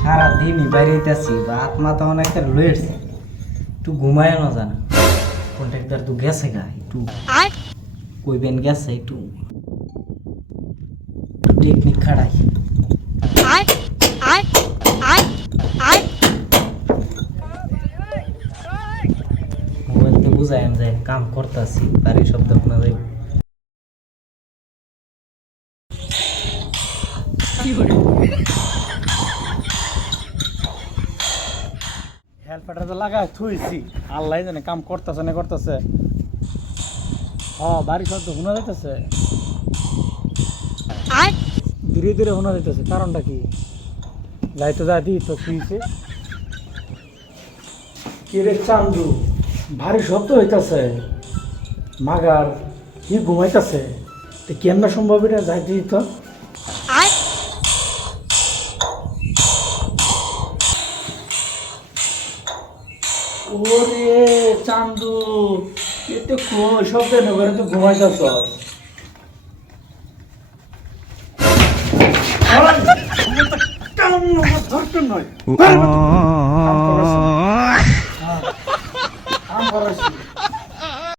সারাদিনই বাইরেছি রাত মাথা অনেকটা রয়েছে একটু ঘুমায় না জানা কন্ট্রাক্টর তো গেছে গা একটু কইবেন গেছে একটু টেকনিক খাড়াই মোবাইল তো বুঝাই আমি যাই কাম করতেছি বাড়ির শব্দ শোনা যাই হেলপারটা তো লাগায় থুইছি আল্লাহ জানে কাম করতেছে না করতেছে বাড়ি শব্দ শোনা যাইতেছে ধীরে ধীরে শোনা যাইতেছে কারণটা কি যাই তো যা দি তো কিছে কিরে চান্দু ভারী শব্দ হইতাছে মাগার কি ঘুমাইতেছে তো কেমন সম্ভব এটা যাই দি তো ওরে চান্দু এতে শব্দ নগরে তো ঘুমাইতেছ নয়